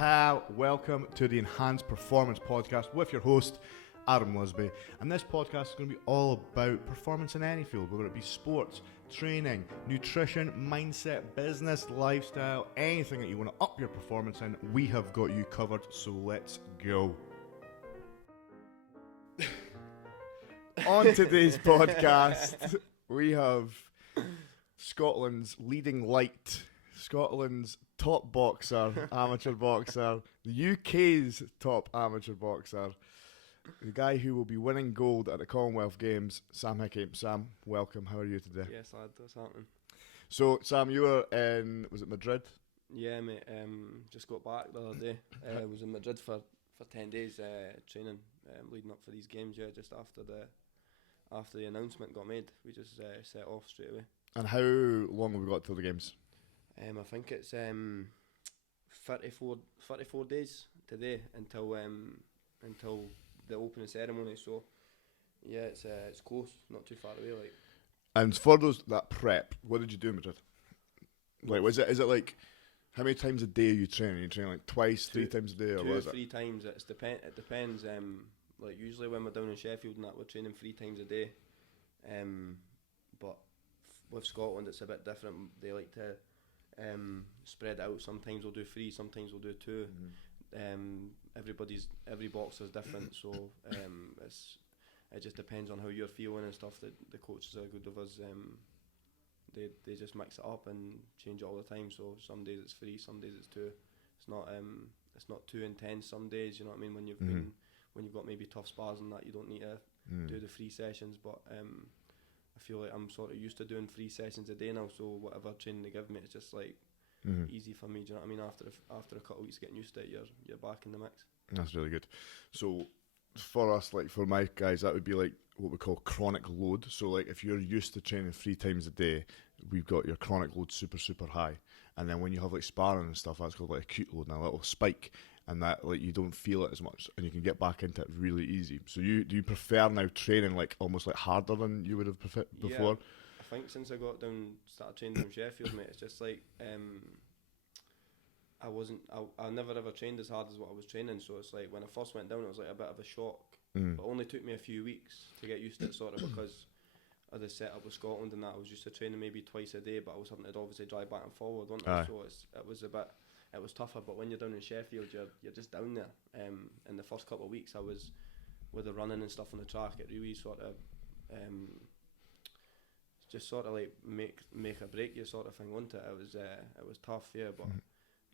pal? Welcome to the Enhanced Performance Podcast with your host, Adam Lusby. And this podcast is going to be all about performance in any field, whether it be sports, training, nutrition, mindset, business, lifestyle, anything that you want to up your performance in, we have got you covered, so let's go. On today's podcast, we have Scotland's leading light, Scotland's top boxer, amateur boxer, the UK's top amateur boxer, the guy who will be winning gold at the Commonwealth Games, Sam Hickey. Sam, welcome. How are you today? Yes, lad, what's happening? So, Sam, you were in, was it Madrid? Yeah, mate, just got back the other day. I was in Madrid for 10 days training, leading up for these games, just after the announcement got made. We just set off straight away. And how long have we got till the games? I think it's 34 days today until the opening ceremony. So yeah, it's close, not too far away. Like. And for that prep, what did you do in Madrid? Like, is it like how many times a day are you training? Are you training like twice, 3 times a day, or two what or is it? 3 times. It depends. Like usually when we're down in Sheffield and that, we're training 3 times a day. But with Scotland, it's a bit different. They like to spread out. Sometimes we'll do 3, sometimes we'll do 2. Every boxer's different, so it just depends on how you're feeling and stuff. The coaches are good of us. They just mix it up and change it all the time. So some days it's 3, some days it's 2. It's not too intense. Some days, you know what I mean. When you've got maybe tough spars and that, you don't need to do the 3 sessions. But I feel like I'm sort of used to doing 3 sessions a day now. So whatever training they give me, it's just like easy for me. Do you know what I mean? After a couple of weeks getting used to it, you're back in the mix. That's really good. So for us, like for my guys, that would be like what we call chronic load. So like if you're used to training 3 times a day, we've got your chronic load super high, and then when you have like sparring and stuff, that's called like acute load and a little spike, and that like you don't feel it as much and you can get back into it really easy. So do you prefer now training like almost like harder than you would have preferred before? Yeah, I think since I started training in Sheffield, mate, it's just like I never ever trained as hard as what I was training, so it's like when I first went down it was like a bit of a shock, but it only took me a few weeks to get used to it, sort of, because of the setup with Scotland and that. I was used to training maybe twice a day, but I was having to obviously drive back and forward, wasn't I? So it was tougher. But when you're down in Sheffield, you're just down there. In the first couple of weeks, I was with the running and stuff on the track. It really sort of just sort of like make a break you sort of thing, wasn't it? It was tough, yeah, but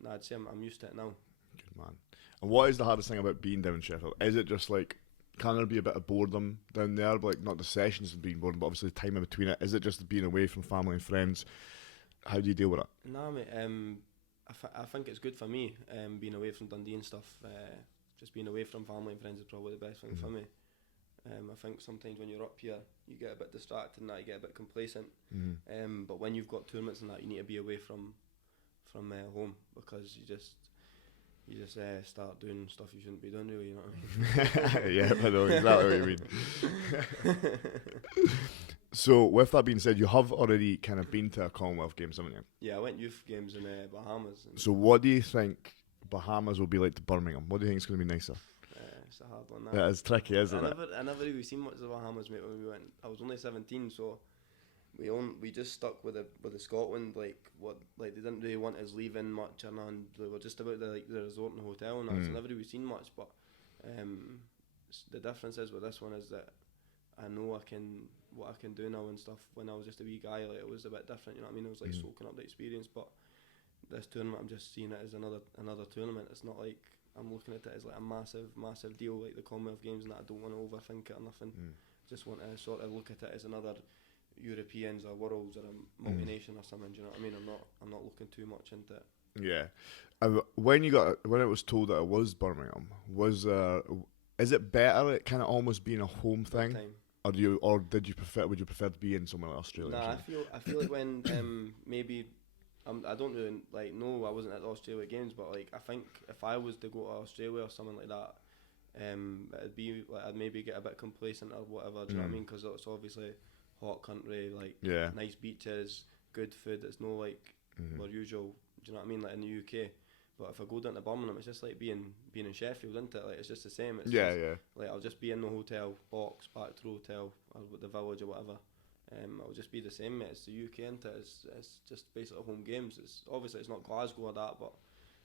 nah, I'd say I'm used to it now. Good man. And what is the hardest thing about being down in Sheffield? Is it just like, can there be a bit of boredom down there? Like, not the sessions and being bored, but obviously the time in between it. Is it just being away from family and friends? How do you deal with it? Nah, mate. I think it's good for me. Being away from Dundee and stuff. Just being away from family and friends is probably the best thing for me. I think sometimes when you're up here, you get a bit distracted and that, you get a bit complacent. But when you've got tournaments and that, you need to be away from home, because you just start doing stuff you shouldn't be doing, really, you know what I mean? Yeah, I know exactly what you mean. So with that being said, you have already kind of been to a Commonwealth Games, haven't you? Yeah, I went youth games in Bahamas. So what do you think Bahamas will be like to Birmingham? What do you think is going to be nicer? It's a hard one. Yeah, it's tricky, isn't it? I never really seen much of the Bahamas, mate, when we went. I was only 17, so we just stuck with the Scotland, like they didn't really want us leaving much, and they were just about the resort and hotel and that. So never really seen much, but the difference is with this one is that I know what I can do now and stuff. When I was just a wee guy, like, it was a bit different, you know what I mean? It was like soaking up the experience, but this tournament I'm just seeing it as another tournament. It's not like I'm looking at it as like a massive deal like the Commonwealth Games, and that. I don't want to overthink it or nothing. Just want to sort of look at it as another Europeans or Worlds or a multi-nation or something. Do you know what I mean? I'm not looking too much into it. Yeah. When it was told that it was Birmingham, is it better at kind of almost being a home thing, or would you prefer to be in somewhere like Australia? Nah, I feel like when maybe I don't really like know. I wasn't at the Australia Games, but like I think if I was to go to Australia or something like that, it'd be like I'd maybe get a bit complacent or whatever. Do you know what I mean? Because it's obviously hot country, like nice beaches, good food. It's no like our usual. Do you know what I mean? Like in the UK, But if I go down to Birmingham, it's just like being in Sheffield, isn't it? Like, it's just the same. It's Yeah, just, yeah. like, I'll just be in the hotel box, back to the hotel, or the village or whatever. It'll just be the same, mate. It's the UK, isn't it? It's just basically home games. It's obviously it's not Glasgow or that, but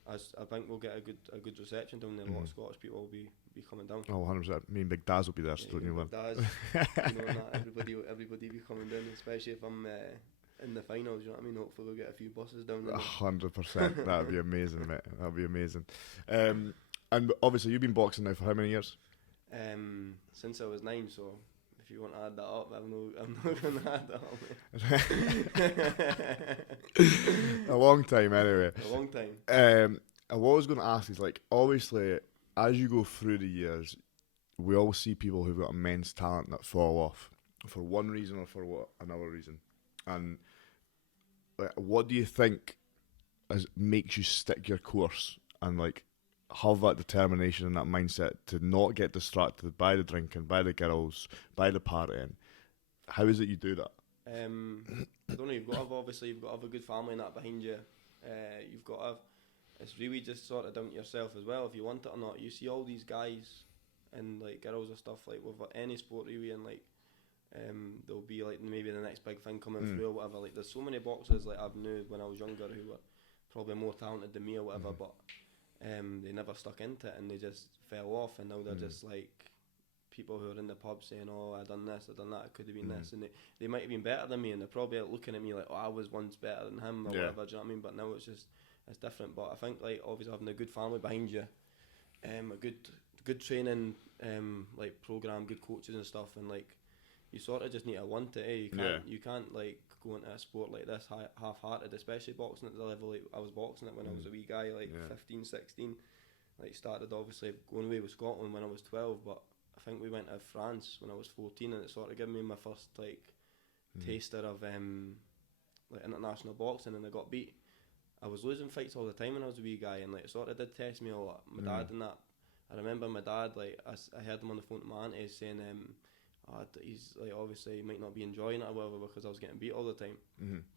I think we'll get a good reception down there. A lot of Scottish people will be coming down. Oh, 100%. Me and Big Daz will be there, so Yeah, don't you, Big Lynn? Daz, you know, and that everybody be coming down, especially if I'm in the finals. You know what I mean? Hopefully we'll get a few buses down there. 100%. That'd be amazing, mate. That'd be amazing. And obviously, you've been boxing now for how many years? Since I was 9, so if you want to add that up, I'm not going to add that up. A long time, anyway. A long time. And what I was going to ask is, like, obviously, as you go through the years, we all see people who've got immense talent that fall off for one reason or for another reason. And like, what do you think makes you stick your course and like have that determination and that mindset to not get distracted by the drinking, by the girls, by the partying? How is it you do that? I don't know. You've got to have a good family and that behind you. You've got to have, it's really just sort of down to yourself as well, if you want it or not. You see all these guys and like girls or stuff like with any sport really, and like there'll be like maybe the next big thing coming through or whatever. Like there's so many boxers like I've knew when I was younger who were probably more talented than me or whatever, but they never stuck into it and they just fell off, and now they're just like people who are in the pub saying, oh, I done this, I done that, it could have been this, and they might have been better than me, and they're probably looking at me like, oh, I was once better than him or whatever, do you know what I mean? But now it's different. But I think like obviously having a good family behind you, a good training like program, good coaches and stuff, and like you sort of just need to want it. You can't like go into a sport like this half-hearted, especially boxing at the level like I was boxing it when I was a wee guy, like 15, 16. Like started obviously going away with Scotland when I was 12, but I think we went to France when I was 14, and it sort of gave me my first like taster of like international boxing, and I got beat. I was losing fights all the time when I was a wee guy, and like it sort of did test me a lot. My dad and that. I remember my dad, like I heard him on the phone to my auntie saying, he's like obviously he might not be enjoying it or whatever because I was getting beat all the time.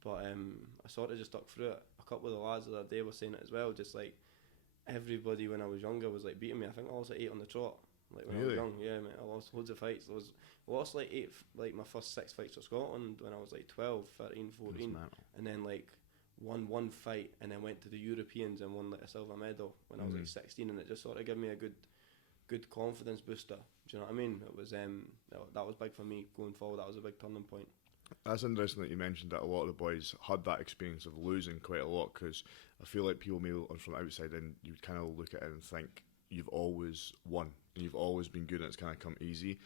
But I sort of just stuck through it. A couple of the lads the other day were saying it as well. Just like everybody when I was younger was like beating me. I think I was like 8 on the trot. Like when I was young, yeah, mate. I lost loads of fights. I lost like my first 6 fights for Scotland when I was like 12, 13, 14, and then like won one fight and then went to the Europeans and won like a silver medal when I was like 16, and it just sort of gave me a good confidence booster. Do you know what I mean? It was that was big for me going forward. That was a big turning point. That's interesting that you mentioned that a lot of the boys had that experience of losing quite a lot, because I feel like people maybe from the outside in, you would kind of look at it and think you've always won and you've always been good and it's kind of come easy.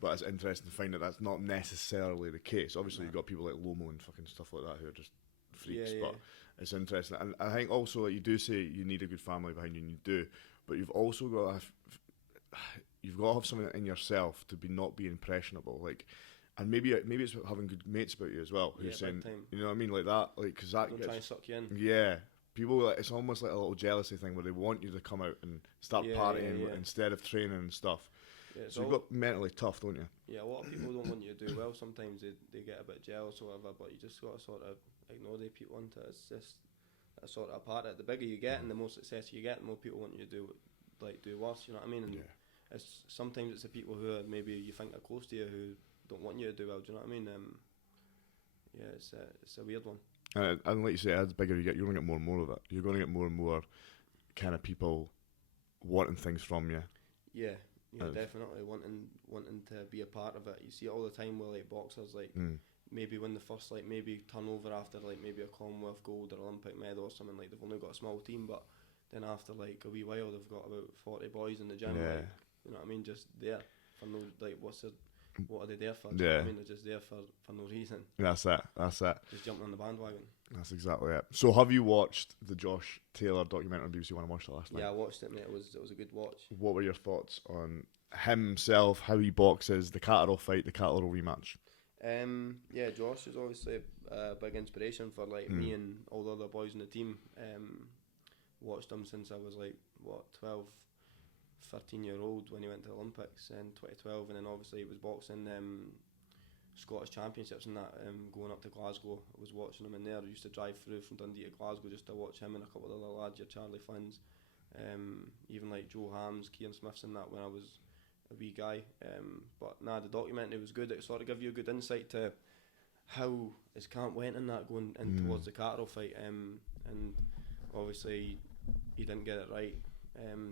But it's interesting to find that that's not necessarily the case. Obviously, you've got people like Lomo and fucking stuff like that who are just freaks, but it's interesting. And I think also, like you do say, you need a good family behind you, and you do, but you've also got to have something in yourself to not be impressionable. Like, and maybe it's having good mates about you as well, who's saying, you know what I mean, like that, like because that don't try and suck you in. Yeah, people like, it's almost like a little jealousy thing where they want you to come out and start partying instead of training and stuff. Yeah, so you've got mentally tough, don't you? Yeah, a lot of people don't want you to do well. Sometimes they get a bit jealous or whatever, but you just got to sort of ignore the people into it. It's just a sort of part of it. The bigger you get and the more success you get, the more people want you to do worse, you know what I mean? And it's sometimes it's the people who are maybe you think are close to you who don't want you to do well, do you know what I mean? It's a weird one. And like you say, as bigger you get, you're going to get more and more of it. You're going to get more and more kind of people wanting things from you. Yeah, definitely wanting to be a part of it. You see it all the time with like boxers, like maybe when the first like maybe turnover after like maybe a Commonwealth gold or Olympic medal or something, like they've only got a small team, but then after like a wee while they've got about 40 boys in the gym, like, you know what I mean, just there for no, like what are they there for? Do you know what I mean? They're just there for no reason. That's it. Just jumping on the bandwagon. That's exactly it. So have you watched the Josh Taylor documentary on BBC One? I watched it last night. Yeah, I watched it, mate. It was a good watch. What were your thoughts on himself, how he boxes, the Catterall fight, the Catterall rematch? Josh is obviously a big inspiration for like me and all the other boys in the team. Watched him since I was like 12, 13-year-old when he went to the Olympics in 2012, and then obviously he was boxing Scottish Championships and that, going up to Glasgow. I was watching him in there. I used to drive through from Dundee to Glasgow just to watch him and a couple of other lads, your Charlie Flynns, even like Joe Hams, Kieran Smiths and that when I was a wee guy. But nah, the documentary was good. It sort of gave you a good insight to how his camp went in that going in towards the Catterall fight. And obviously he didn't get it right.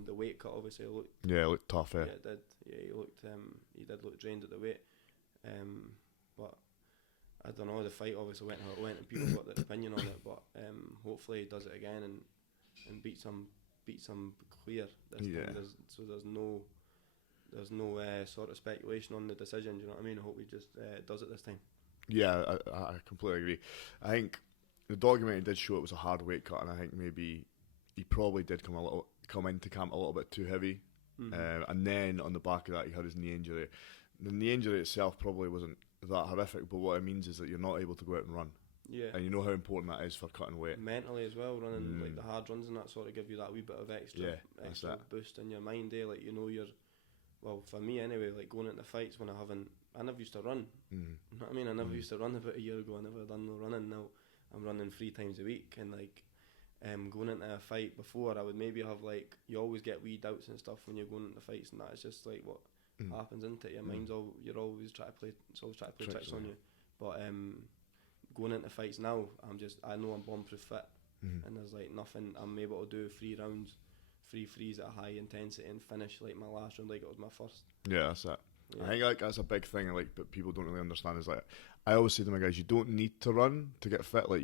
The weight cut obviously looked... Yeah, it looked tough, Yeah, it did. Yeah, he did look drained at the weight. But I don't know, the fight obviously went how it went and people got their opinion on it, but hopefully he does it again and beats him clear this time. There's no sort of speculation on the decision, do you know what I mean? I hope he just does it this time. Yeah, I completely agree. I think the documentary did show it was a hard weight cut, and I think maybe he probably did come into camp a little bit too heavy. And then on the back of that he had his knee injury. The knee injury itself probably wasn't that horrific, but what it means is that you're not able to go out and run. Yeah. And you know how important that is for cutting weight. Mentally as well, running like the hard runs and that sort of give you that wee bit of extra boost in your mind, like you know well for me anyway, like going into fights when I never used to run. You know what I mean? I never used to run about a year ago. I never done no running. Now I'm running 3 times a week, and like going into a fight before I would maybe have like, you always get wee doubts and stuff when you're going into fights, and that is just like what happens into it. Your mind's you're always trying to play tricks on you. But going into fights now, I know I'm bomb-proof fit, and there's like nothing. I'm able to do 3 rounds, 3 threes at a high intensity and finish like my last round like it was my first. Yeah, that's it. Yeah. I think like that's a big thing, like, but people don't really understand. Is like, I always say to my guys, you don't need to run to get fit. Like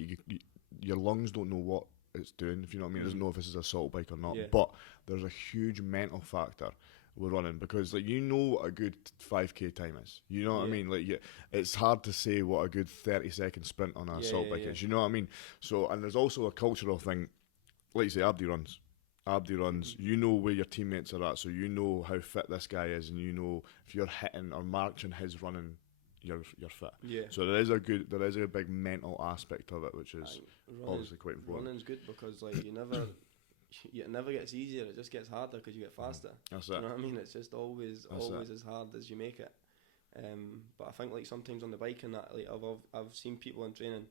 your lungs don't know what it's doing, if you know what I mean. It doesn't know if this is a assault bike or not. But there's a huge mental factor with running, because like you know what a good 5k time is. You know what I mean? Like it's hard to say what a good 30-second sprint on an assault bike is. You know what I mean? So, and there's also a cultural thing. Like you say, Abdi runs. You know where your teammates are at, so you know how fit this guy is, and you know if you're hitting or matching his running, you're fit. Yeah. So there is a big mental aspect of it, which is obviously quite important. Running's good because like it never gets easier. It just gets harder because you get faster. That's it. You know what I mean? It's just always as hard as you make it. But I think like sometimes on the bike and that, like I've seen people in training.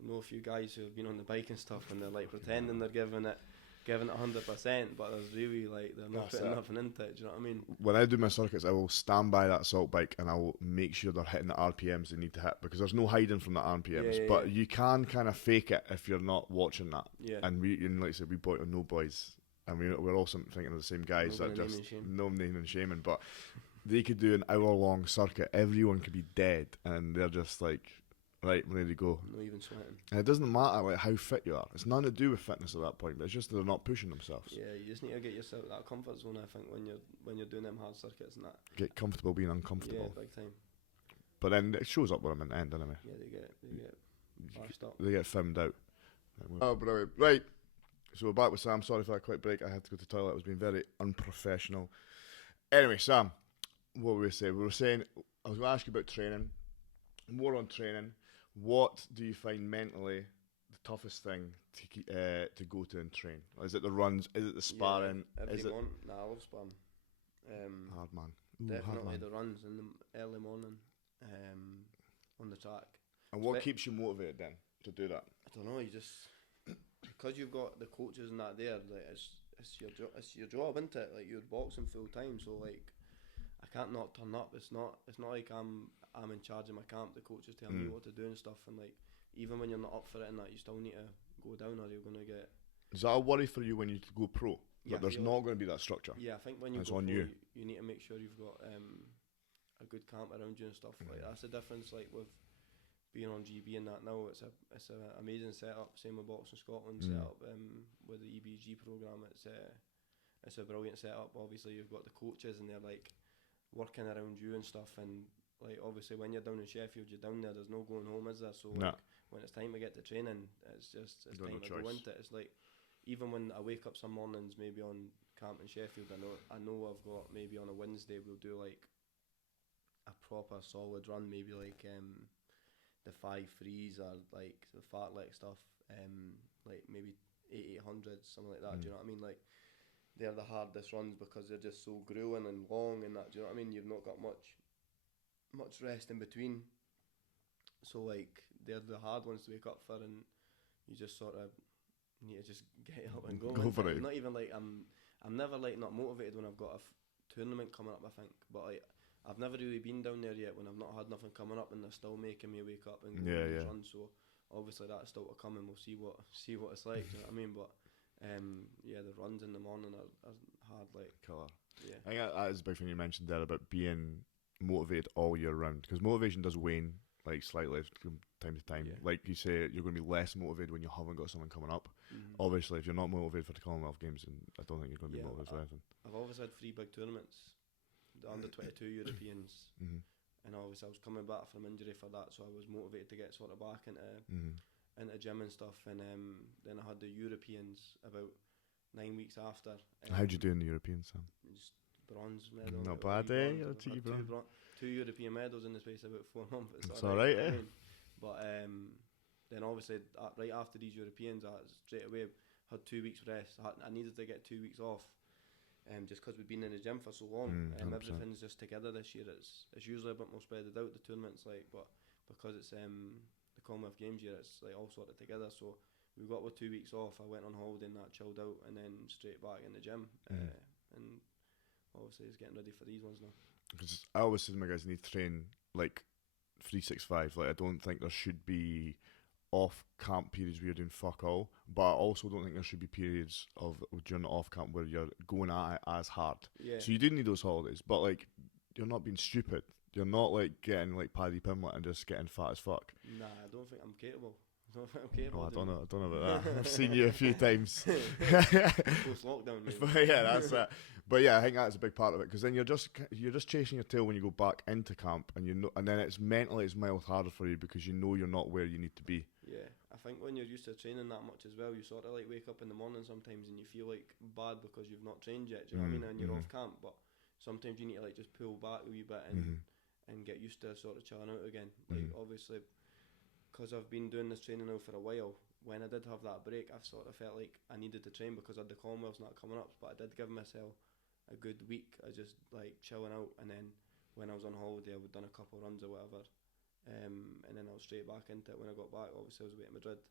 I know a few guys who have been on the bike and stuff, and they're like pretending they're giving it 100%, but there's really like they're not putting nothing into it. Do you know what I mean? When I do my circuits, I will stand by that assault bike and I will make sure they're hitting the RPMs they need to hit, because there's no hiding from the RPMs. But you can kind of fake it if you're not watching that. Yeah. And like I said, we boy are no boys, and we're all thinking of the same guys that just no name and shaming. But they could do an hour-long circuit. Everyone could be dead, and they're just like, right, ready to go. Not even sweating. And it doesn't matter like how fit you are. It's nothing to do with fitness at that point, but it's just that they're not pushing themselves. Yeah, you just need to get yourself that comfort zone, I think, when you're doing them hard circuits and that. Get comfortable being uncomfortable. Yeah, big time. But then it shows up with them in the end, doesn't it? Yeah, they get bashed up. They get filmed out. Oh, brilliant. Right. So we're back with Sam. Sorry for that quick break. I had to go to the toilet. I was being very unprofessional. Anyway, Sam, what were we saying? We were saying, I was going to ask you about training. More on training. What do you find mentally the toughest thing to go to and train? Is it the runs? Is it the sparring? I love sparring. Hard man. Definitely the runs in the early morning on the track. And what keeps you motivated then to do that? I don't know. You just because you've got the coaches and that there. Like it's your job, isn't it? Like you're boxing full time, so like I can't not turn up. It's not like I'm in charge of my camp. The coaches tell me what to do and stuff, and like even when you're not up for it and that, you still need to go down or you're gonna get. Is that a worry for you when you go pro? Yeah, but there's not going to be that structure. Yeah, I think when you go pro, you need to make sure you've got a good camp around you and stuff. Like that's the difference. Like with being on GB and that now, it's an amazing setup. Same with Boxing Scotland setup with the EBG program. It's a brilliant setup. Obviously, you've got the coaches and they're like working around you and stuff, and like obviously when you're down in Sheffield, you're down there, there's no going home, is there? So like, when it's time to get to training, it's time to go into it. It's like even when I wake up some mornings maybe on camp in Sheffield, I know I've got maybe on a Wednesday we'll do like a proper solid run, maybe like the 5 threes or like the fartlek stuff, like maybe 800s, something like that. Do you know what I mean? Like they're the hardest runs because they're just so grueling and long and that. Do you know what I mean? You've not got much rest in between. So like they're the hard ones to wake up for, and you just sort of need to just get up and go. Go for it. Not even like I'm never like not motivated when I've got a tournament coming up. I think, but like I've never really been down there yet when I've not had nothing coming up, and they're still making me wake up and go and run. So obviously that's still to come, and we'll see what it's like. Do you know what I mean? But yeah, the runs in the morning are hard. Like killer. Yeah, I think that is a big thing you mentioned there about being motivated all year round, because motivation does wane like slightly from time to time. Yeah. Like you say, you're going to be less motivated when you haven't got something coming up. Mm-hmm. Obviously, if you're not motivated for the Commonwealth Games, then I don't think you're going to be motivated for anything. I've always had 3 big tournaments, the under 22 Europeans, and obviously I was coming back from injury for that, so I was motivated to get sort of back into gym and stuff. And then I had the Europeans about 9 weeks after. How'd you do in the Europeans, Sam? Just bronze medal. Not bad, eh? Two European medals in the space of about 4 months. It's alright, eh? But then obviously right after these Europeans, I straight away had 2 weeks rest. I needed to get 2 weeks off, just because we've been in the gym for so long. Everything's just together this year. It's usually a bit more spread out, the tournaments, like, but because it's the Commonwealth Games year, it's like all sort of together. So we got with 2 weeks off. I went on holiday and that, chilled out, and then straight back in the gym. And obviously it's getting ready for these ones now. Because I always say to my guys, they need to train like 365. Like, I don't think there should be off camp periods where you're doing fuck all, but I also don't think there should be periods during the off camp where you're going at it as hard. Yeah. So you do need those holidays, but like you're not being stupid. You're not like getting like Paddy Pimblett and just getting fat as fuck. Nah, I don't think I'm capable. I don't know about that. I've seen you a few times. Post lockdown, maybe. Yeah, that's it. But yeah, I think that's a big part of it, because then you're just chasing your tail when you go back into camp, and and then it's miles harder for you because you know you're not where you need to be. Yeah, I think when you're used to training that much as well, you sort of like wake up in the morning sometimes and you feel like bad because you've not trained yet. Do you know what I mean? And you're off camp, but sometimes you need to like just pull back a wee bit and get used to sort of chilling out again. Like obviously, because I've been doing this training now for a while, when I did have that break, I sort of felt like I needed to train because I had the Commonwealths not coming up. But I did give myself a good week. I just like chilling out, and then when I was on holiday, I would done a couple of runs or whatever, and then I was straight back into it when I got back. Obviously, I was away at Madrid,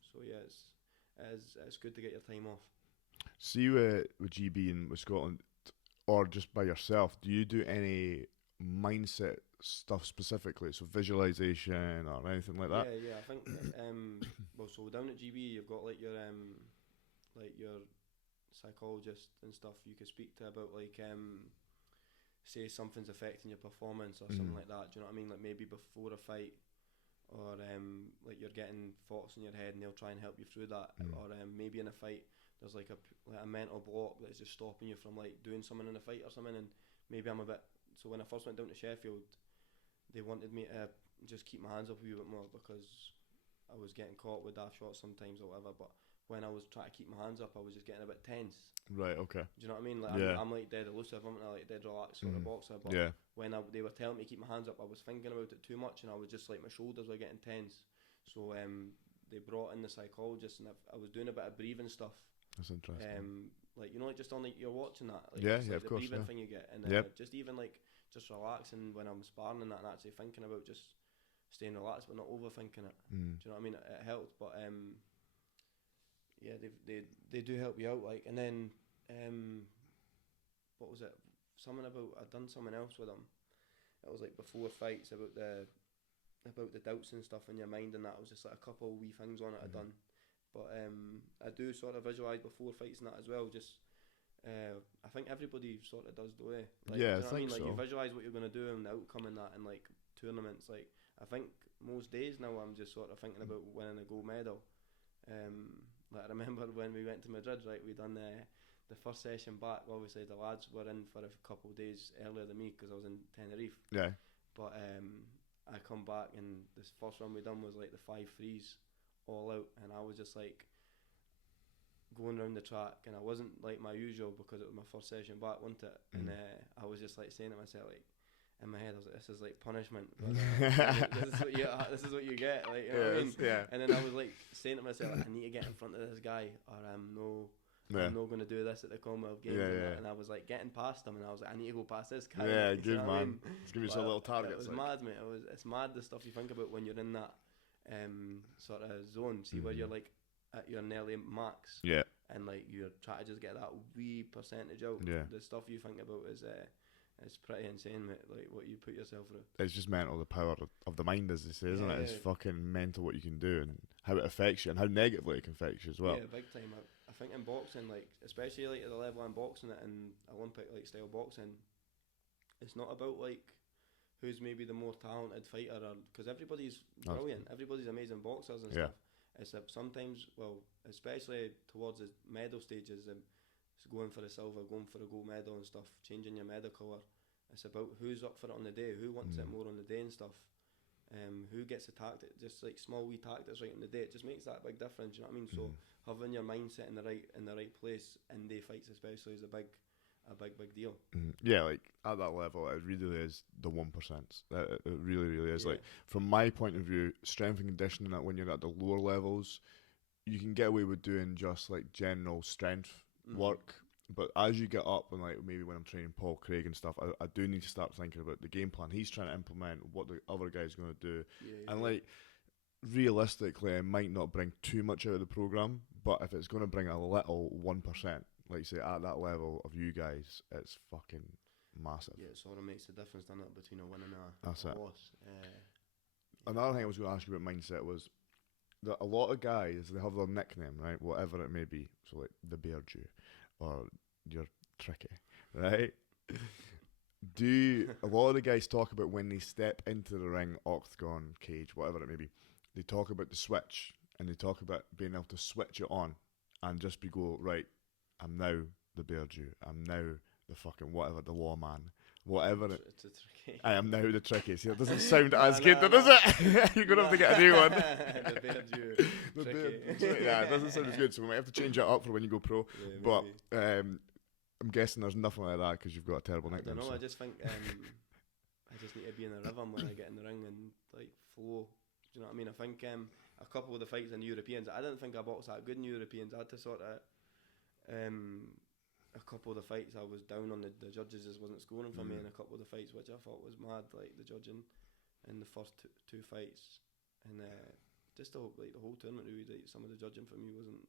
so yeah, it's good to get your time off. See with GB and with Scotland, or just by yourself, do you do any mindset stuff specifically, so visualization or anything like that? Yeah, I think well, so down at GB you've got like your psychologist and stuff you could speak to about, like, say something's affecting your performance or something like that. Do you know what I mean? Like maybe before a fight, or like you're getting thoughts in your head and they'll try and help you through that, or maybe in a fight there's like a mental block that's just stopping you from like doing something in a fight or something. And maybe I'm a bit, so when I first went down to Sheffield, they wanted me to just keep my hands up a wee bit more because I was getting caught with daft shots sometimes or whatever. But when I was trying to keep my hands up, I was just getting a bit tense. Right, okay. Do you know what I mean? Like I'm like dead elusive, I'm not like dead relaxed sort of boxer. But when they were telling me to keep my hands up, I was thinking about it too much, and I was just like, my shoulders were getting tense. So they brought in the psychologist, and I was doing a bit of breathing stuff. That's interesting. Like, you know, like just on like you're watching that. Like, yeah, like of the course. breathing thing you get, and just even like just relaxing when I'm sparring and that, and actually thinking about just staying relaxed but not overthinking it. Do you know what I mean? It helps, but yeah, they do help you out. Like, and then what was it? Something about, I'd done something else with them. It was like before fights about the doubts and stuff in your mind, and that was just like a couple wee things on it I'd done. But I do sort of visualise before fights and that as well. Just I think everybody sort of does the way. Like, yeah, you know I what I mean? think Like, so. you visualise what you're going to do and the outcome in that, and like tournaments. Like, I think most days now I'm just sort of thinking about winning a gold medal. Like, I remember when we went to Madrid, right? We done the first session back. Obviously, the lads were in for a couple of days earlier than me because I was in Tenerife. Yeah. But I come back, and this first run we done was like the 5 threes all out, and I was just like going around the track, and I wasn't like my usual because it was my first session back, wasn't it? And I was just like saying to myself, like, in my head, I was like, this is like punishment. But, this is what you get. Like, you know what I mean? Yeah. And then I was like saying to myself, like, I need to get in front of this guy, or I'm not going to do this at the Commonwealth Games. And I was like getting past him, and I was like, I need to go past this guy. Yeah, you good know man. I mean? It's gonna be some little targets. It was mad, mate. It's mad the stuff you think about when you're in that sort of zone. See where you're like at your nearly max. Yeah. And like you're trying to just get that wee percentage out. Yeah. The stuff you think about is it's pretty insane, mate. Like what you put yourself through. It's just mental, the power of the mind, as they say, isn't it? It's Yeah. fucking mental what you can do and how it affects you and how negatively it can affect you as well. Yeah, big time. I think in boxing, like especially like at the level I'm boxing at in Olympic like style boxing, it's not about like who's maybe the more talented fighter, or because everybody's brilliant, everybody's amazing boxers and stuff. It's sometimes, well, especially towards the medal stages, it's going for the silver, going for the gold medal and stuff, changing your medal colour. It's about who's up for it on the day, who wants it more on the day and stuff. Who gets attacked, just like small wee tactics right on the day, it just makes that big difference, you know what I mean? So having your mindset in the right place in day fights especially is a big deal. Yeah, like at that level it really is the 1%. It really is. Like from my point of view, strength and conditioning, that when you're at the lower levels you can get away with doing just like general strength work, but as you get up, and like maybe when I'm training Paul Craig and stuff, I do need to start thinking about the game plan he's trying to implement, what the other guy's going to do. And like realistically I might not bring too much out of the program, but if it's going to bring a little 1%, like say at that level of you guys, it's fucking massive. Yeah, it sort of makes the difference, doesn't it, between a win and That's a it. loss. Another thing I was going to ask you about mindset was that a lot of guys, they have their nickname, right, whatever it may be, so like the Bear Jew or you're tricky, right? A lot of the guys talk about when they step into the ring, octagon, cage, whatever it may be, they talk about the switch, and they talk about being able to switch it on and just right, I'm now the Bear Jew, I'm now the fucking whatever, the lawman, whatever It's a tricky. I am now the tricky. See, it doesn't sound as good, does it? You're going to have to get a new one. The Bear Jew. Yeah, it doesn't sound as good, so we might have to change it up for when you go pro. Yeah, but I'm guessing there's nothing like that because you've got a terrible nickname. I don't know, so. I just think I just need to be in a rhythm when I get in the ring and like flow. Do you know what I mean? I think a couple of the fights in Europeans, I didn't think I boxed that good in Europeans. I had to sort of a couple of the fights I was down on the judges just wasn't scoring for me, and a couple of the fights which I thought was mad, like the judging in the first two fights, and just the whole tournament really, like, some of the judging for me wasn't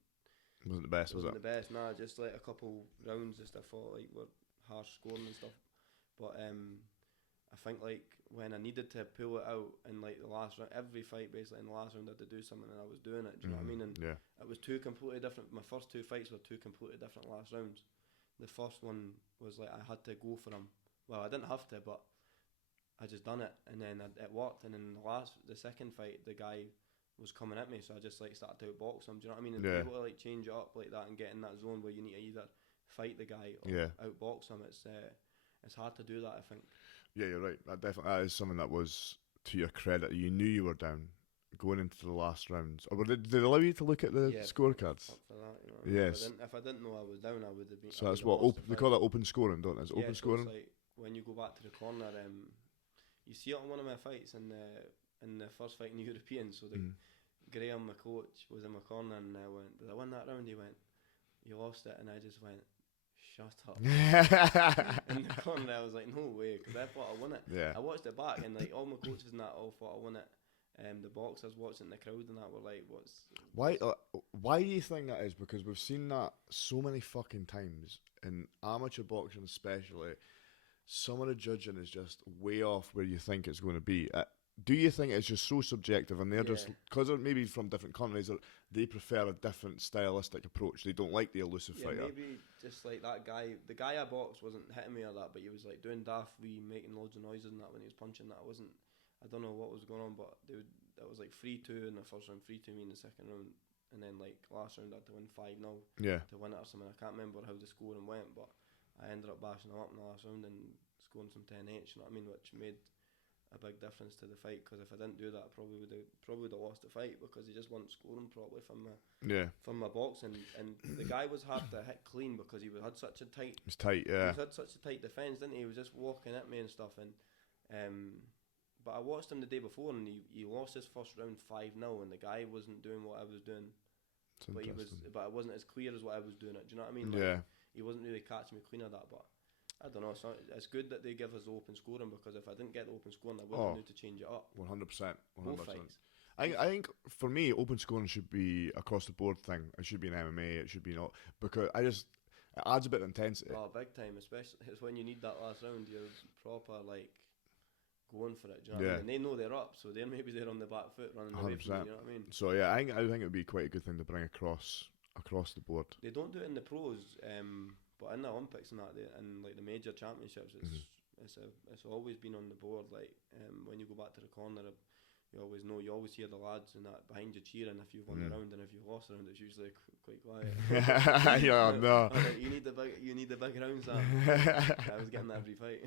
the best, was it? The best, nah, just like a couple rounds just I thought like were harsh scoring and stuff, but I think like when I needed to pull it out in like the last round, every fight basically in the last round I had to do something, and I was doing it. Do you know what I mean? And it was two completely different. My first two fights were two completely different last rounds. The first one was like I had to go for him. Well, I didn't have to, but I just done it, and then it worked. And then the second fight, the guy was coming at me, so I just like started to outbox him. Do you know what I mean? And be able to like change it up like that and get in that zone where you need to either fight the guy or outbox him. It's hard to do that, I think. Yeah, you're right. That is something that was to your credit. You knew you were down going into the last rounds, or did they allow you to look at the scorecards? Up for that, you know. Yes. If I didn't know I was down, I would have been. So that's what they call that open scoring, don't they? It's open scoring. It's like when you go back to the corner, you see it on one of my fights in the first fight in the European. So Graham, my coach, was in my corner, and I went, "Did I win that round?" He went, "You lost it," and I just went, "Shut up." In the corner, I was like, "No way," because I thought I won it. Yeah. I watched it back, and like all my coaches and that all thought I won it. The boxers watching the crowd and that were like, Why do you think that is? Because we've seen that so many fucking times in amateur boxing, especially. Some of the judging is just way off where you think it's going to be. Do you think it's just so subjective, and they're just because they're maybe from different countries, or they prefer a different stylistic approach? They don't like the elusive fighter. Maybe just like that guy. The guy I boxed wasn't hitting me or that, but he was like doing daft, making loads of noises and that when he was punching. That I don't know what was going on, but that was like 3-2 in the first round, 3-2 me in the second round, and then like last round I had to win 5-0 to win it or something. I can't remember how the scoring went, but I ended up bashing him up in the last round and scoring some 10-8, you know what I mean, which made a big difference to the fight, because if I didn't do that I probably would have lost the fight, because he just wasn't scoring properly from my boxing, and the guy was hard to hit clean because he had such a tight he had such a tight defence, didn't he? He was just walking at me and stuff, and but I watched him the day before, and he lost his first round 5-0, and the guy wasn't doing what I was doing but it wasn't as clear as what I was doing it. Do you know what I mean? Like, Yeah. he wasn't really catching me clean at that, but I don't know. It's good that they give us the open scoring, because if I didn't get the open scoring, I wouldn't need to change it up. 100%. Both fights. I think for me, open scoring should be across the board thing. It should be in MMA. It should be not, because it adds a bit of intensity. Oh, big time, especially it's when you need that last round. You're proper like going for it. Do you know what I mean? And they know they're up, so they're on the back foot running away from you. You know what I mean? So yeah, I think it would be quite a good thing to bring across the board. They don't do it in the pros, but in the Olympics and that, and like the major championships, it's always been on the board. Like when you go back to the corner, you always hear the lads and that behind you cheering if you've won the round, and if you've lost the round, it's usually quite quiet. Yeah, no. Like, you need the big rounds. I was getting that every fight.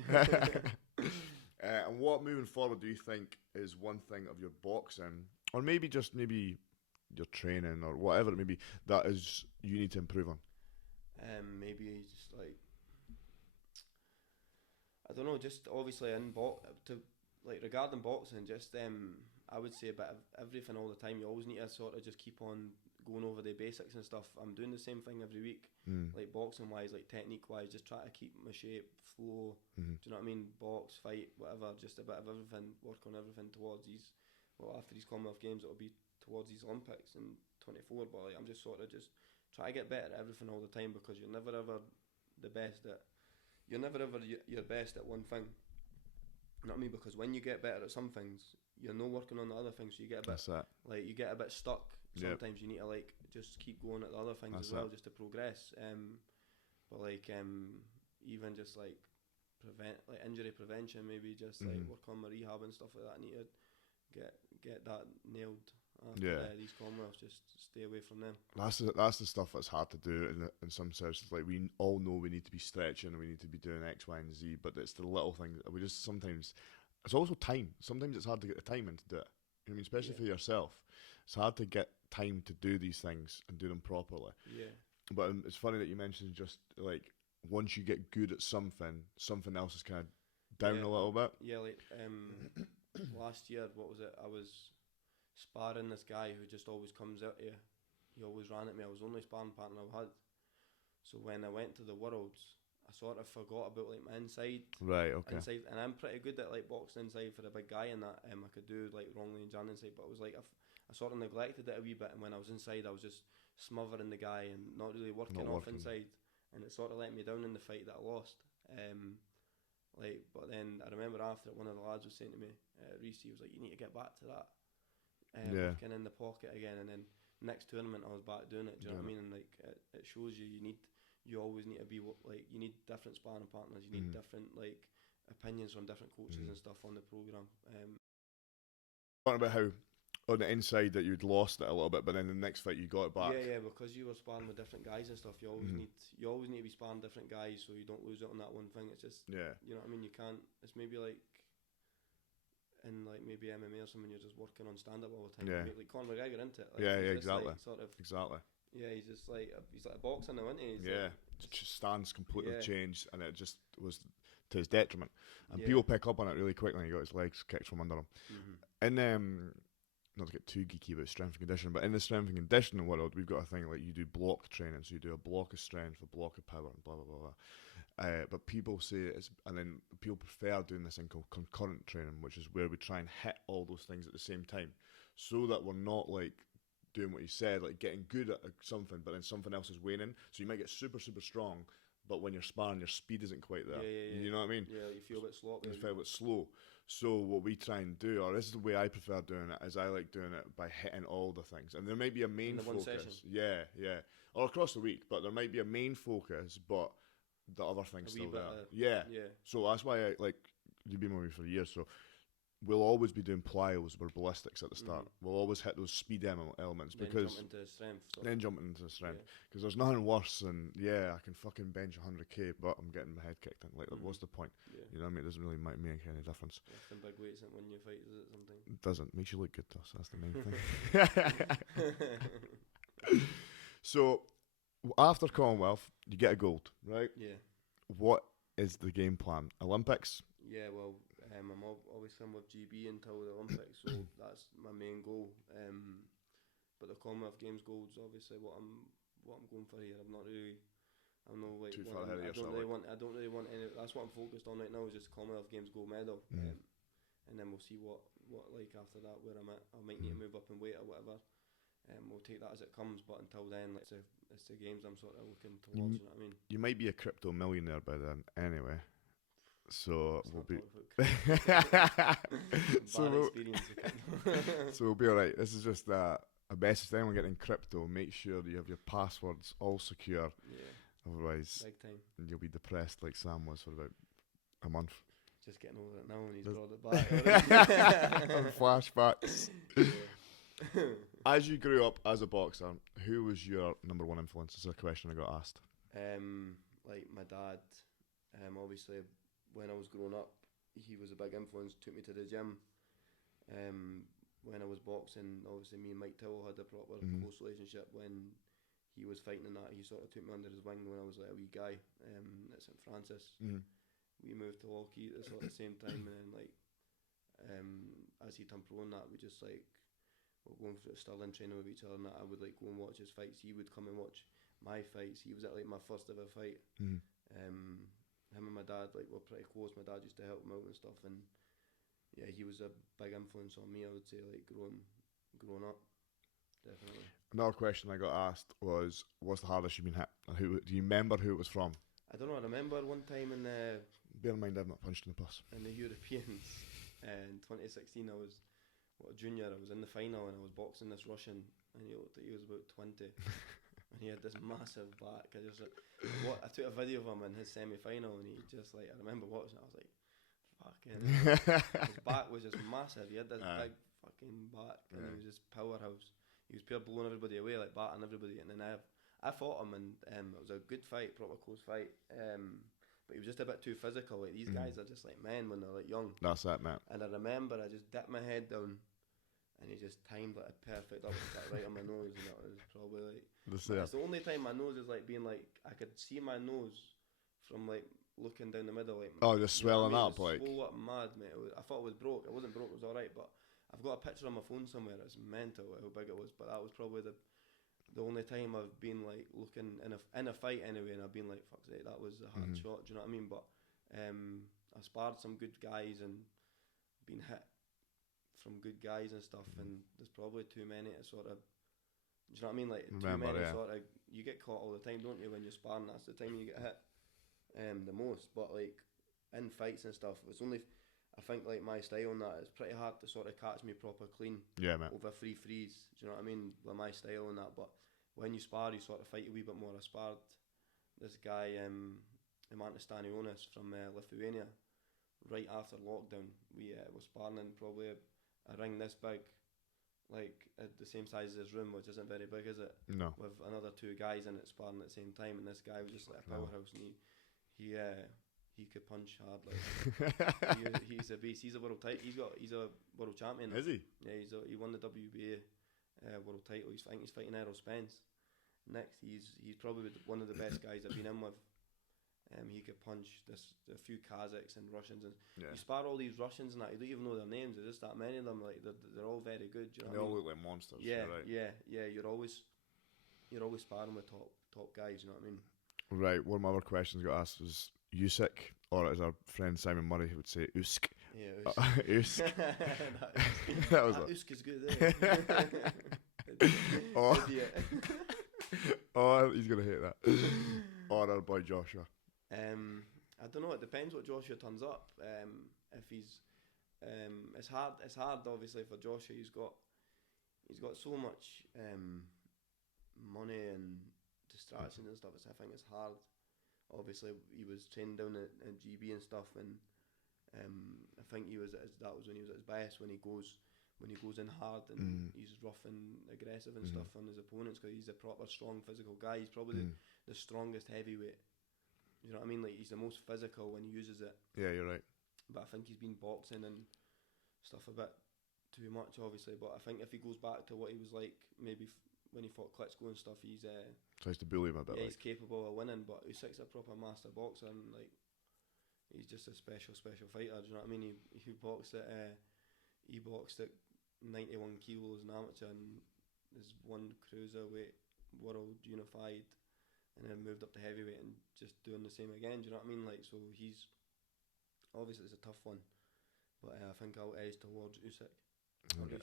And what moving forward do you think is one thing of your boxing, or maybe your training or whatever it may be, that is you need to improve on? Maybe just like, I don't know, just obviously regarding boxing, just I would say a bit of everything all the time. You always need to sort of just keep on going over the basics and stuff. I'm doing the same thing every week, like boxing wise, like technique wise, just try to keep my shape, flow. Do you know what I mean? Box, fight, whatever, just a bit of everything. Work on everything towards after these Commonwealth Games, it'll be towards these Olympics in 24. But like, I'm just sort of just try to get better at everything all the time, because you're never ever your best at one thing. You know what I mean? Because when you get better at some things, you're not working on the other things, so you get a bit stuck. Sometimes you need to like just keep going at the other things as well, just to progress. But like even just like injury prevention, maybe just like work on my rehab and stuff like that. I need to get that nailed after these Commonwealths. Just stay away from them. That's the stuff that's hard to do in some sense. Like, we all know we need to be stretching, we need to be doing X, Y, and Z, but it's the little things that we just sometimes. It's also time. Sometimes it's hard to get the time in to do it. You know what I mean? Especially for yourself, it's hard to get time to do these things and do them properly. Yeah. But it's funny that you mentioned just like once you get good at something else is kind of down a little bit. Yeah, like last year, what was it? I was sparring this guy who just always comes out here. He always ran at me. I was the only sparring partner I had. So when I went to the Worlds, I sort of forgot about like my inside. Right, okay. Inside, and I'm pretty good at like boxing inside for a big guy, and that I could do like wrongly and Jan inside, but it was like I sort of neglected it a wee bit, and when I was inside I was just smothering the guy and not really working inside, and it sort of let me down in the fight that I lost. But then I remember after it, one of the lads was saying to me, Reese, he was like, you need to get back to that. Working in the pocket again, and then next tournament I was back doing it. Do you know what I mean? And like it shows you always need to be like, you need different sparring partners, you need different like opinions from different coaches and stuff on the program. Talking about how on the inside that you'd lost it a little bit, but then the next fight you got it back. Yeah, because you were sparring with different guys and stuff. You always need to be sparring different guys, so you don't lose it on that one thing. It's just you know what I mean. You can't. It's maybe like in like maybe MMA or something. You're just working on stand up all the time. Yeah. Like Conor McGregor, isn't it? Like, exactly. Like, sort of, exactly. Yeah, he's like a boxer now, isn't he? Just stance completely changed, and it just was to his detriment. And people pick up on it really quickly. And he got his legs kicked from under him. And not to get too geeky about strength and conditioning, but in the strength and conditioning world, we've got a thing like you do block training, so you do a block of strength, a block of power, and blah blah blah blah. But people say and then people prefer doing this thing called concurrent training, which is where we try and hit all those things at the same time, so that we're not like doing what you said, like getting good at something, but then something else is waning. So you might get super strong, but when you're sparring, your speed isn't quite there. You know what I mean? Yeah, you feel a bit sloppy. You feel a bit slow. So what we try and do, or this is the way I prefer doing it, is I like doing it by hitting all the things. And there might be a main focus. One session. Yeah. Or across the week, but there might be a main focus, but the other thing's still there. Yeah. So that's why you've been with me for years, so we'll always be doing plyos or ballistics at the start. We'll always hit those speed elements, because then jumping into strength. Because there's nothing worse than I can fucking bench 100k, but I'm getting my head kicked in. Like, what's the point? You know what I mean? It doesn't really make any difference. Lifting big weights isn't when you fight, is it? Something. It doesn't. Makes you look good to us. That's the main thing. So after Commonwealth, you get a gold, right? Yeah. What is the game plan? Olympics? Yeah, well, I'm obviously with GB until the Olympics, so that's my main goal. But the Commonwealth Games gold's obviously what I'm going for here. I'm not really. I'm not like too far ahead of yourself. I don't really want any. That's what I'm focused on right now. Is just Commonwealth Games gold medal, and then we'll see what like after that where I'm at. I might need to move up in weight or whatever. We'll take that as it comes. But until then, it's the games I'm sort of looking towards. You know what I mean? You might be a crypto millionaire by then, anyway. So we'll be. So we'll be alright. This is just a message to anyone getting crypto. Make sure you have your passwords all secure. Yeah. Otherwise, big time. You'll be depressed like Sam was for about a month. Just getting over it now, and he's brought it back. Flashbacks. As you grew up as a boxer, who was your number one influence? This is a question I got asked. Like my dad. Obviously, when I was growing up, he was a big influence. Took me to the gym. When I was boxing, obviously me and Mike Towell had a proper close relationship. When he was fighting in that, he sort of took me under his wing when I was like a wee guy at St Francis. We moved to Walkie at the sort of same time, and then like as he turned pro and that, we just like were going through Stirling training with each other, and that I would like go and watch his fights. He would come and watch my fights. He was at like my first ever fight. Him and my dad like were pretty close. My dad used to help him out and stuff, and yeah, he was a big influence on me, I would say, like growing up. Definitely. Another question I got asked was, what's the hardest you've been hit? And who do you remember who it was from? I don't know. I remember one time in the... Bear in mind I've not punched in the puss. In the Europeans in 2016, I was a junior. I was in the final and I was boxing this Russian, and he looked like he was about 20. And he had this massive back. I took a video of him in his semi-final, and he just like, I remember watching it, I was like, fucking his back was just massive. He had this big fucking back, and he was just powerhouse. He was pure blowing everybody away, like batting everybody. And then I fought him, and it was a good fight, proper close fight. But he was just a bit too physical. Like these guys are just like men when they're like young. That's it, man. And I remember I just dipped my head down, and he just timed like a perfect uppercut right on my nose, and that was probably like it's the only time my nose is like being like I could see my nose from like looking down the middle, like just swelling up, like swole up mad, mate. I thought it was broke. It wasn't broke. It was all right, but I've got a picture on my phone somewhere. It's mental how big it was. But that was probably the only time I've been like looking in a fight anyway, and I've been like, fuck's sake, that was a hard shot. Do you know what I mean? But I sparred some good guys and been hit from good guys and stuff, and there's probably too many to sort of, do you know what I mean? Like too many sort of, you get caught all the time, don't you? When you're sparring, that's the time you get hit the most. But like in fights and stuff, it's only, I think like my style and that, it's pretty hard to sort of catch me proper clean. Yeah, man. Over free freeze. Do you know what I mean? With my style and that. But when you spar, you sort of fight a wee bit more. I sparred this guy, Imantas Stanionis from Lithuania, right after lockdown. We were sparring in probably a ring this big, like at the same size as his room, which isn't very big, is it? No. With another two guys in it sparring at the same time, and this guy was just like a powerhouse, and he could punch hard. Like he's a beast. He's a world title. He's a world champion. Is he? Yeah, he won the WBA world title. I think he's fighting Errol Spence next. He's probably one of the best guys I've been in with. He could punch a few Kazakhs and Russians, and you spar all these Russians and that, you don't even know their names. There's just that many of them. Like they're all very good. You know they all look like monsters. Yeah, right? yeah. You're always sparring with top guys. You know what I mean? Right. One of my other questions got asked was Usyk, or as our friend Simon Murray would say, Usyk. Yeah, Usyk. that was Usyk is good. Oh, he's gonna hate that. Or our boy Joshua. I don't know. It depends what Joshua turns up. If he's, it's hard. Obviously, for Joshua, he's got so much money and distractions and stuff. So I think it's hard. Obviously, he was trained down at GB and stuff, and I think that was when he was at his best. When he goes in hard and he's rough and aggressive and stuff on his opponents, because he's a proper strong physical guy. He's probably the strongest heavyweight. You know what I mean? Like he's the most physical when he uses it. Yeah, you're right. But I think he's been boxing and stuff a bit too much, obviously. But I think if he goes back to what he was like, maybe when he fought Klitschko and stuff, he's tries to bully him a bit. Yeah, he's capable of winning. But Usyk's a proper master boxer, and like he's just a special fighter. Do you know what I mean? He boxed at 91 kilos in amateur, and his one cruiserweight world unified, and then moved up to heavyweight and just doing the same again. Do you know what I mean? Like, so he's obviously it's a tough one, but I think I'll edge towards Usyk. Okay.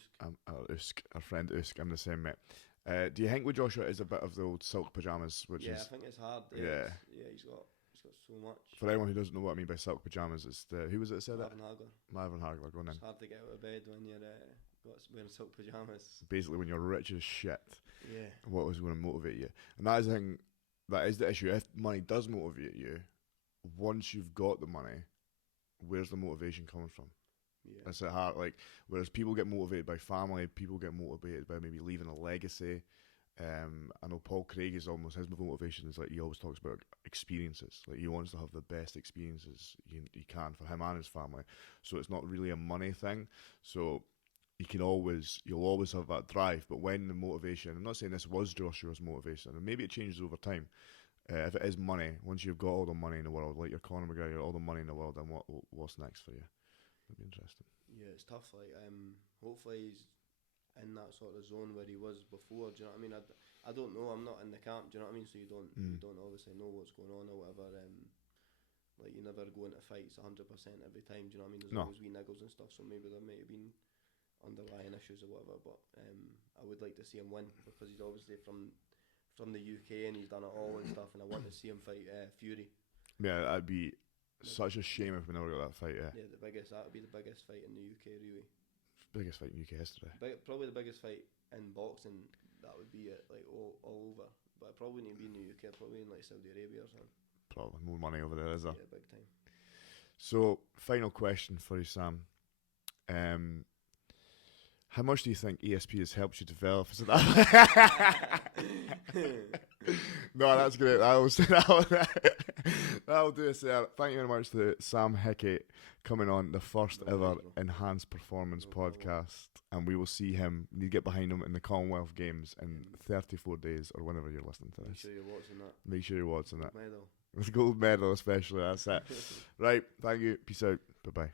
Usyk, our friend Usyk, I'm the same, mate. Do you think with Joshua is a bit of the old silk pajamas, which is? I think it's hard. Yeah, he's got so much. For anyone who doesn't know what I mean by silk pajamas, it's who was it that said Marvin Hagler. Marvin Hagler, going in. It's hard to get out of bed when you're wearing silk pajamas. Basically, when you're rich as shit. Yeah. What was going to motivate you? And that is the thing. That is the issue. If money does motivate you, once you've got the money, where's the motivation coming from? Yeah. It's a hard, like, whereas people get motivated by family, people get motivated by maybe leaving a legacy. I know Paul Craig is almost, his motivation is like, he always talks about experiences. Like, he wants to have the best experiences he can for him and his family. So it's not really a money thing. So you'll always have that drive. But when the motivation, I'm not saying this was Joshua's motivation, and maybe it changes over time. If it is money, once you've got all the money in the world, like your Conor McGregor, all the money in the world, then what's next for you? It'd be interesting. Yeah, it's tough. Like, hopefully he's in that sort of zone where he was before. Do you know what I mean? I don't know. I'm not in the camp. Do you know what I mean? So you don't obviously know what's going on or whatever. Like, you never go into fights 100% every time. Do you know what I mean? There's always wee niggles and stuff. So maybe there might have been underlying issues or whatever. But I would like to see him win because he's obviously from the UK and he's done it all and stuff. And I want to see him fight Fury. Yeah, that'd be such a shame if we never got that fight. Yeah. Yeah, that would be the biggest fight in the UK, really. Biggest fight in UK history. Probably the biggest fight in boxing. That would be it, like all over. But it probably wouldn't be in the UK. Probably in like Saudi Arabia or something. Probably more money over there, is there? Yeah, big time. So, final question for you, Sam. How much do you think ESP has helped you develop? Is it that? No, that's great. That'll do us there. Thank you very much to Sam Hickey coming on the first ever Enhanced Performance podcast. And we will see him, we need to get behind him in the Commonwealth Games in 34 days or whenever you're listening to this. Make sure you're watching that. Make sure you're watching that. Medal. The gold medal especially, that's it. Right, thank you. Peace out. Bye-bye.